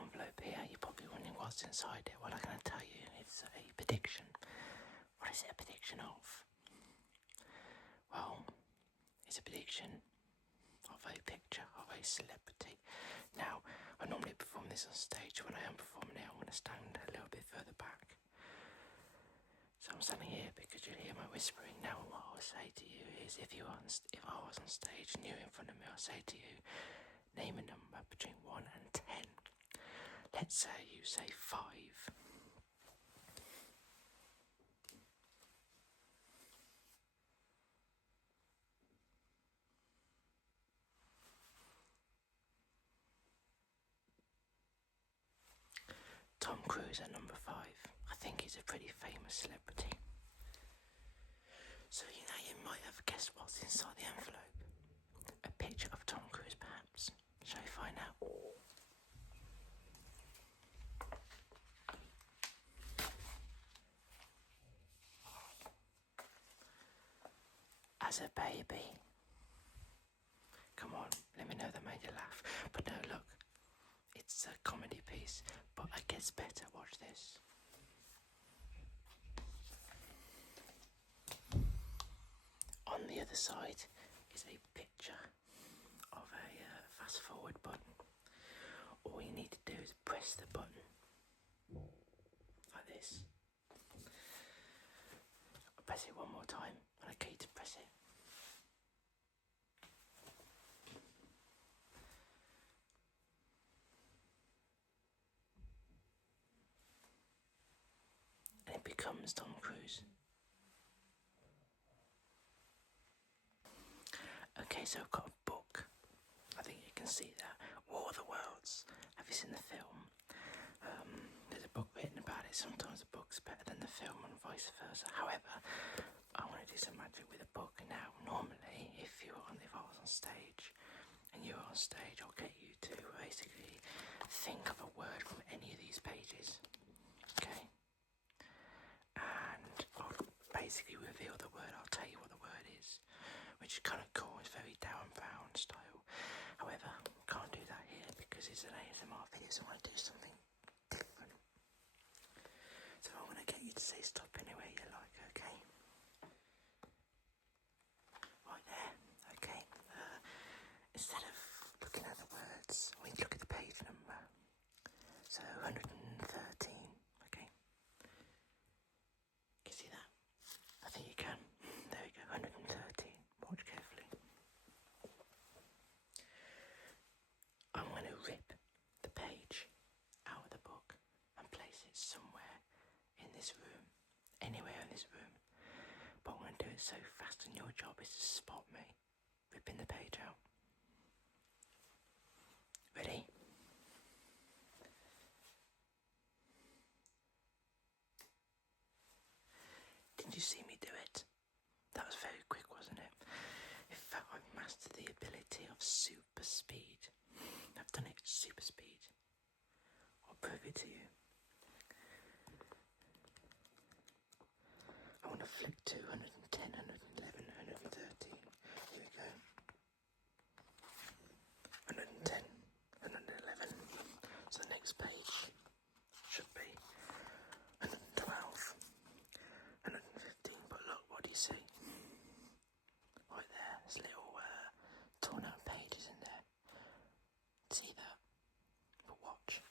envelope here. You're probably wondering what's inside it. Well, I'm going to tell you, it's a prediction. What is it a prediction of? Well, it's a prediction of a picture of a celebrity. Now, I normally perform this on stage. When I am performing it, I'm going to stand a little bit further back. So I'm standing here because you'll hear my whispering. Now, what I'll say to you is, if I was on stage and you're in front of me, I'll say to you, name a number between 1 and 10. Let's say you say 5. Tom Cruise at number 5. I think he's a pretty famous celebrity. So you might have guessed what's inside the envelope. A picture of Tom Cruise, perhaps. Shall we find out? As a baby. Come on, let me know that made you laugh. But no, look, it's a comedy piece, but it gets better. Watch this. On the other side is a picture of a fast forward button. All you need to do is press the button like this. I'll press it one more time and I get you to press it. And it becomes Tom Cruise. Okay, so I've got a book. I think you can see that. War of the Worlds. Have you seen the film? There's a book written about it. Sometimes a book's better than the film and vice versa. However, I want to do some magic with a book. Now, normally, if I was on stage and you were on stage, I'll get you to basically think of a word from any of these pages. Okay? And I'll basically reveal the word. I'll tell you what the word is, which is kind of cool. It's very down-bound style. However, can't do that here because it's an ASMR video, so I want to do something different. So I'm going to get you to say stop anywhere you like, okay? Right there, okay. Instead of looking at the words, we look at the page number. So 113, okay? Can you see that? I think you can. There we go, 113. Watch carefully. I'm going to rip the page out of the book and place it somewhere in this room, anywhere in this room. But I'm going to do it so fast, and your job is to spot me ripping the page out. Ready? Did you see me do it? That was very quick, wasn't it? In fact, I've mastered the ability of super speed. I've done it super speed. I'll prove it to you. I want to flick to 110, 111, 113. Here we go. 110, 111. So the next page should be 112, 115. But look, what do you see? Right there, there's little torn out pages in there. See that? But watch.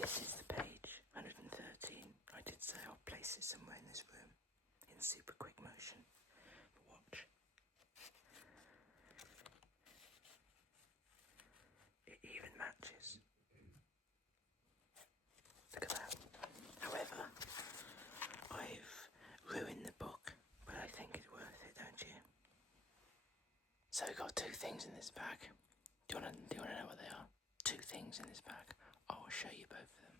This is the page 113. I did say I'll place it somewhere in this room in super quick motion. But watch. It even matches. Look at that. However, I've ruined the book, but I think it's worth it, don't you? So we've got 2 things in this bag. Do you want to know what they are? 2 things in this bag. I'll show you both of them.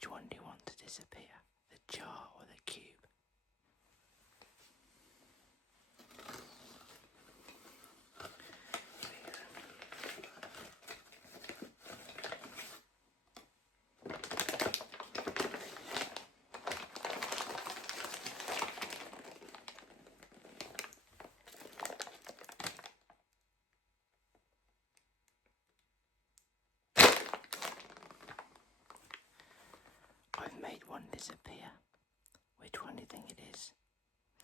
Which one do you want to disappear? The jar or the cube? I've made one disappear. Which one do you think it is?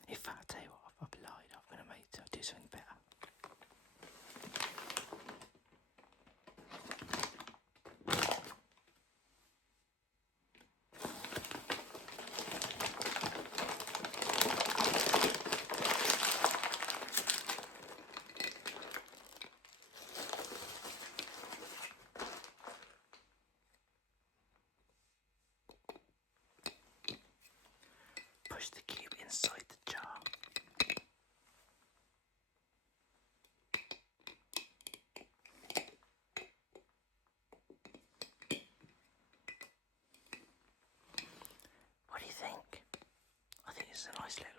In fact, I'll tell you what, I've lied. I'm going to do something better. Push the cube inside the jar. What do you think? I think it's a nice little